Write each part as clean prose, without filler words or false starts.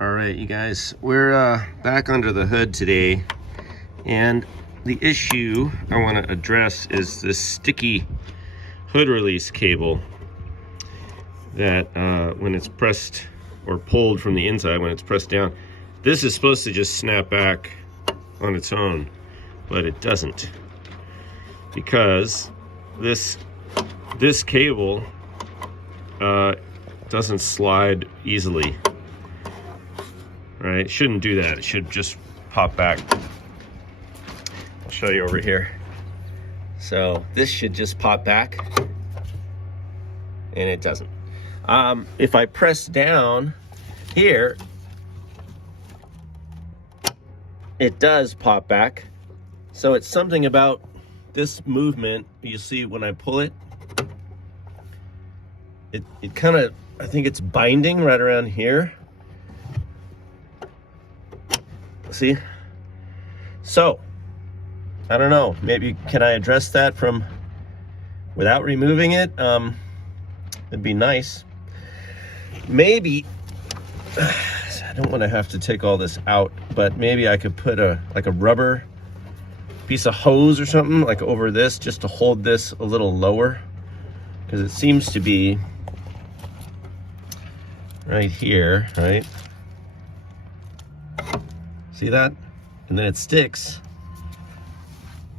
All right, you guys, we're back under the hood today, and the issue I want to address is this sticky hood release cable that when it's pressed or pulled from the inside, when it's pressed down, this is supposed to just snap back on its own, but it doesn't, because this cable doesn't slide easily. Right, it shouldn't do that. It should just pop back. I'll show you over here. So this should just pop back, and it doesn't. If I press down here, it does pop back. So it's something about this movement. You see when I pull it, it kind of, I think it's binding right around here. See? So, I don't know, maybe can I address that from without removing it? It'd be nice. Maybe, I don't want to have to take all this out, but maybe I could put like a rubber piece of hose or something like over this just to hold this a little lower, because it seems to be right here, right? See that? And then it sticks.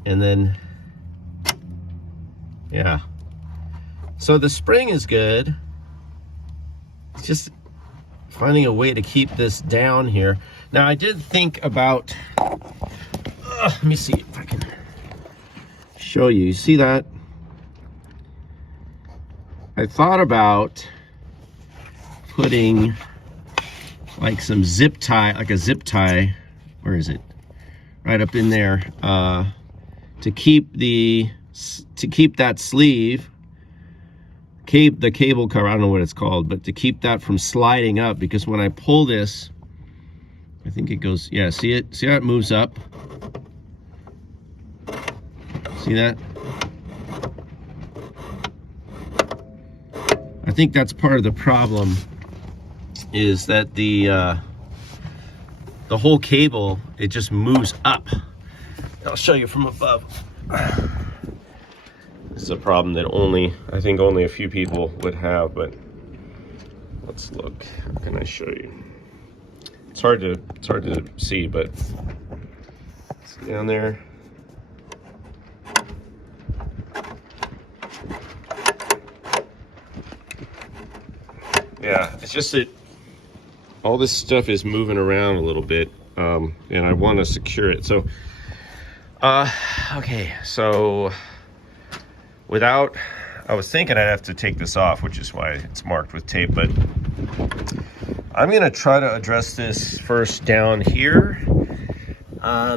And then, yeah. So the spring is good. It's just finding a way to keep this down here. Now I did think about, let me see if I can show you. You see that? I thought about putting like some zip tie, like a zip tie, where is it? Right up in there, to keep that sleeve, the cable cover, I don't know what it's called, but to keep that from sliding up, because when I pull this, I think it goes, yeah, see it? See how it moves up? See that? I think that's part of the problem, is that the whole cable, it just moves up. I'll show you from above. This is a problem that I think only a few people would have, but let's look. How can I show you? It's hard to see, but it's down there. Yeah, it's just that all this stuff is moving around a little bit, and I want to secure it. So, okay, so I was thinking I'd have to take this off, which is why it's marked with tape, but I'm gonna try to address this first down here.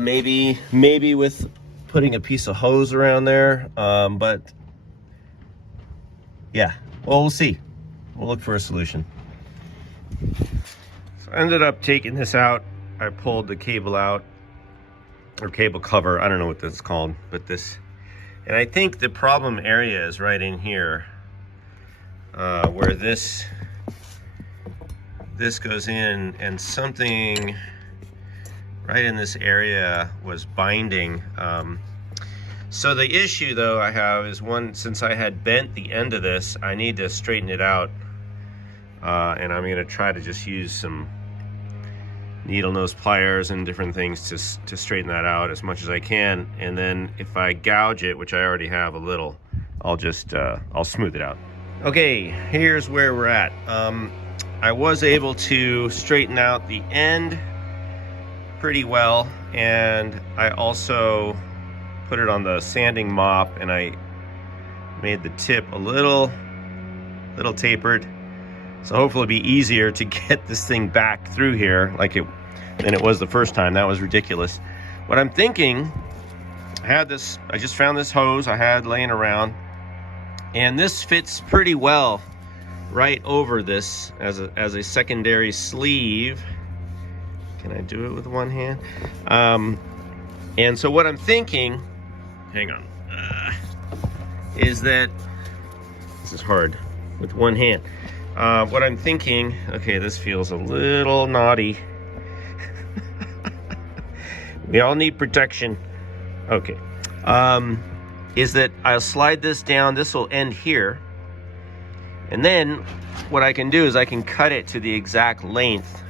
Maybe with putting a piece of hose around there, but yeah, well, we'll see. We'll look for a solution. So I ended up taking this out. I pulled the cable out, or cable cover, I don't know what that's called, but this, and I think the problem area is right in here, where this goes in, and something right in this area was binding. So the issue though I have is, since I had bent the end of this, I need to straighten it out, and I'm gonna try to just use some needle nose pliers and different things to straighten that out as much as I can. And then if I gouge it, which I already have a little, I'll just I'll smooth it out. Okay, here's where we're at. I was able to straighten out the end pretty well, and I also put it on the sanding mop, and I made the tip a little tapered, so hopefully it'll be easier to get this thing back through here than it was the first time. That was ridiculous. What I'm thinking, I just found this hose I had laying around, and this fits pretty well right over this as a secondary sleeve. Can I do it with one hand? And so what I'm thinking, hang on, is that, this is hard with one hand, What I'm thinking, okay, this feels a little naughty. We all need protection. Okay. Is that I'll slide this down. This will end here. And then what I can do is I can cut it to the exact length.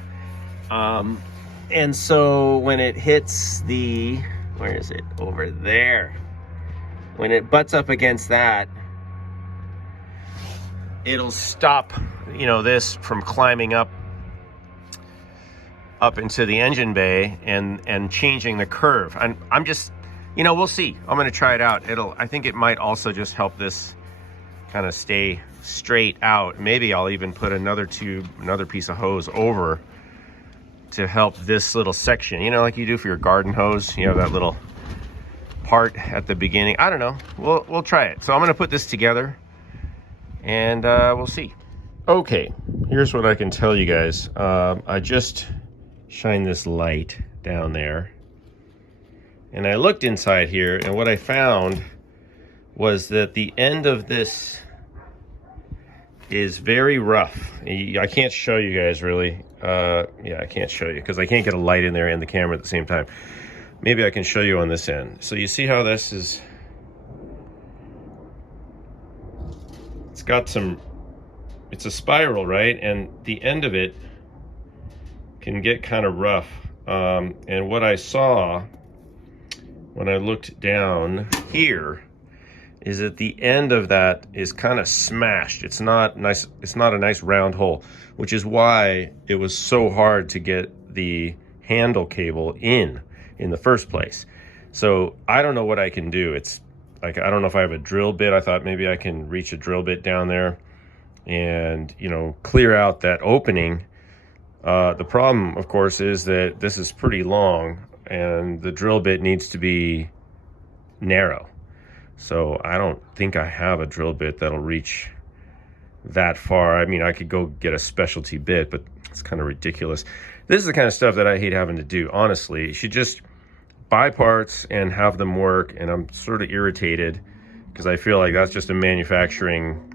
And so when it hits the, where is it? Over there. When it butts up against that, it'll stop, you know, this from climbing up into the engine bay and changing the curve. And I'm just, you know, we'll see. I'm going to try it out. I think it might also just help this kind of stay straight out. Maybe I'll even put another piece of hose over to help this little section, you know, like you do for your garden hose. You have that little part at the beginning. I don't know. We'll try it. So I'm going to put this together and we'll see. Okay, here's what I can tell you guys. I just shined this light down there and I looked inside here, and what I found was that the end of this is very rough. I can't show you guys really. Yeah, I can't show you because I can't get a light in there and the camera at the same time. Maybe I can show you on this end. So you see how this is, it's got some, it's a spiral, right? And the end of it can get kind of rough. And what I saw when I looked down here is that the end of that is kind of smashed. It's not nice. It's not a nice round hole, which is why it was so hard to get the handle cable in the first place. So I don't know what I can do. It's like, I don't know if I have a drill bit. I thought maybe I can reach a drill bit down there and, you know, clear out that opening. The problem, of course, is that this is pretty long and the drill bit needs to be narrow. So I don't think I have a drill bit that'll reach that far. I mean, I could go get a specialty bit, but it's kind of ridiculous. This is the kind of stuff that I hate having to do, honestly. You should just buy parts and have them work, and I'm sort of irritated because I feel like that's just a manufacturing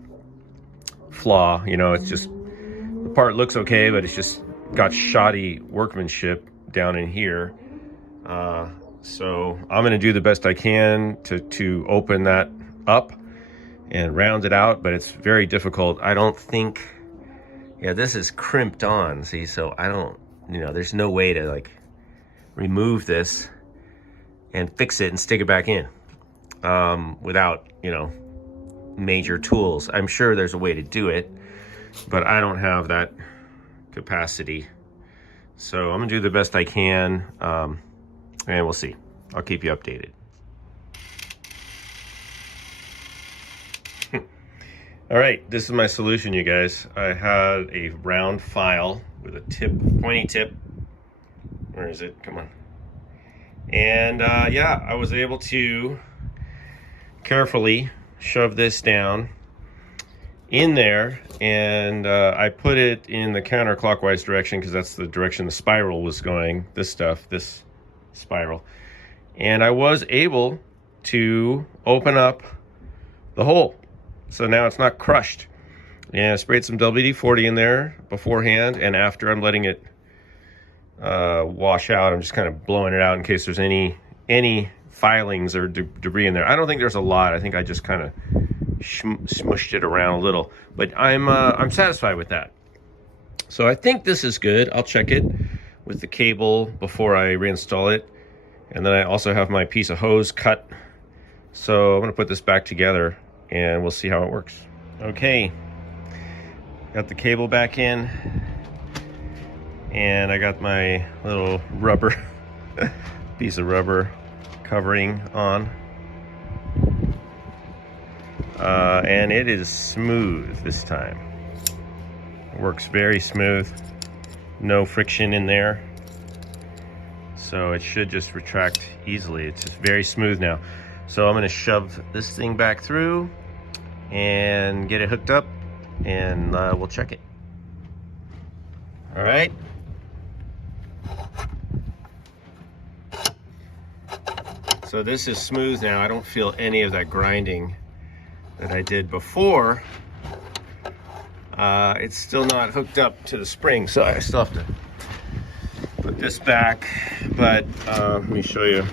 flaw. You know, it's just, the part looks okay, but it's just got shoddy workmanship down in here. So I'm going to do the best I can to open that up and round it out, but it's very difficult. I don't think, yeah, this is crimped on, see, so I don't, you know, there's no way to like remove this and fix it and stick it back in without, you know, major tools. I'm sure there's a way to do it, but I don't have that capacity. So I'm gonna do the best I can, and we'll see. I'll keep you updated. All right, this is my solution, you guys. I had a round file with a tip, pointy tip. Where is it? Come on. And yeah, I was able to carefully shove this down in there, and I put it in the counterclockwise direction because that's the direction the spiral was going, this spiral. And I was able to open up the hole. So now it's not crushed. And I sprayed some WD-40 in there beforehand, and after I'm letting it wash out, I'm just kind of blowing it out in case there's any filings or debris in there. I don't think there's a lot. I think I just kind of smushed it around a little, but I'm satisfied with that. So I think this is good. I'll check it with the cable before I reinstall it. And then I also have my piece of hose cut. So I'm gonna put this back together and we'll see how it works. Okay, got the cable back in, and I got my little rubber piece of rubber covering on. And it is smooth this time. It works very smooth, no friction in there. So it should just retract easily. It's just very smooth now. So I'm gonna shove this thing back through and get it hooked up, and we'll check it. All right. So this is smooth now. I don't feel any of that grinding that I did before. It's still not hooked up to the spring, so I still have to put this back. But let me show you.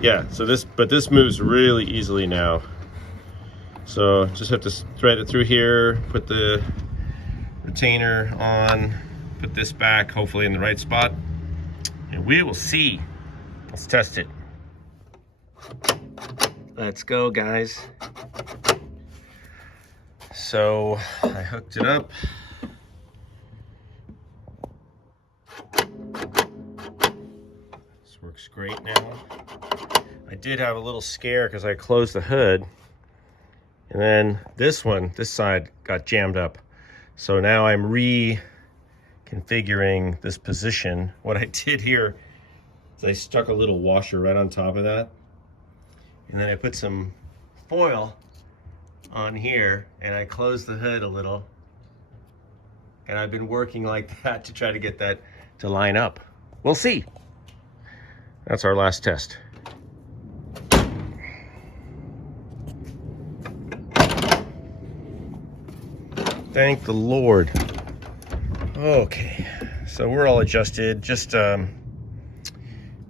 Yeah, so this moves really easily now. So just have to thread it through here, put the retainer on, put this back, hopefully in the right spot, and we will see. Let's test it. Let's go, guys. So I hooked it up. This works great now. I did have a little scare because I closed the hood, and then this side got jammed up. So now I'm reconfiguring this position. What I did here is I stuck a little washer right on top of that, and then I put some foil on here, and I closed the hood a little, and I've been working like that to try to get that to line up. We'll see. That's our last test. Thank the Lord. Okay, so we're all adjusted. Just one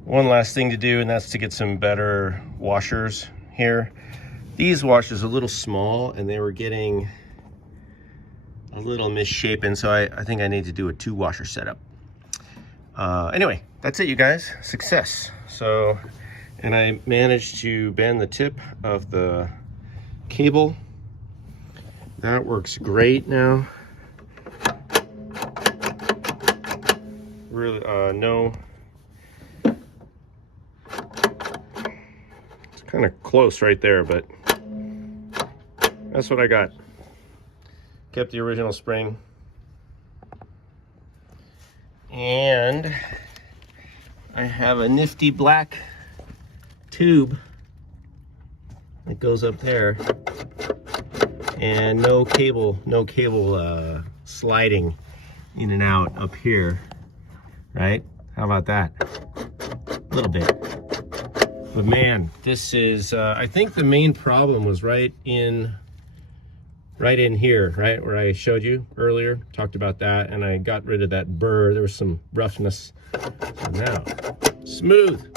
last thing to do, and that's to get some better washers here. These washers are a little small, and they were getting a little misshapen, so I think I need to do a 2-washer setup. Anyway, that's it, you guys. Success. So, and I managed to bend the tip of the cable. That works great now. Really, no. It's kind of close right there, but that's what I got. Kept the original spring. And I have a nifty black tube that goes up there. And no cable sliding in and out up here, right? How about that? A little bit. But man, this is, I think the main problem was right in here, right? Where I showed you earlier, talked about that, and I got rid of that burr. There was some roughness. So now, smooth.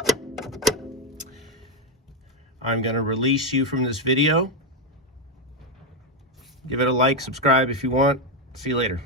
I'm gonna release you from this video. Give it a like, subscribe if you want. See you later.